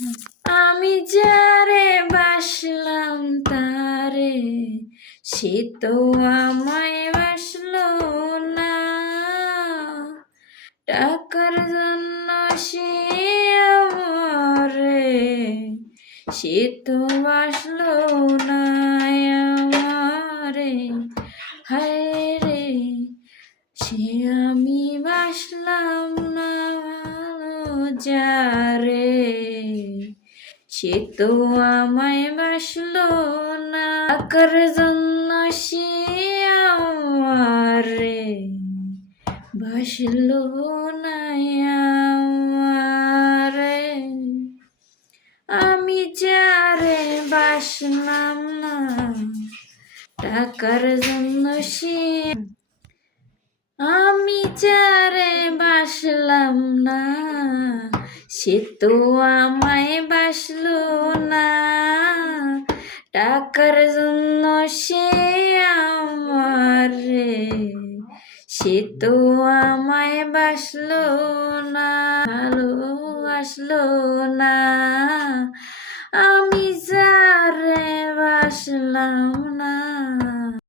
আমি যারে বাসলাম তারে, সে তো আমায় বাসলো না। টাকার জন্য সে আমারে, সে তো বাসলো না আমারে। হায় রে, সে আমি বাসলাম না ভালো যারে, সে তো আমায় বাসলো না। টাকার জন্য সে আমারে বাসলো না আমারে। আমি যারে বাসলাম না, টাকার জন্য সে, আমি যারে বাসলাম না, সে তো আমায় বাসলো না। টাকার জন্য সে আমারে, সে তো আমায় বাসলো না, ভালোবাসলো না। আমি যারে বাসলাম না,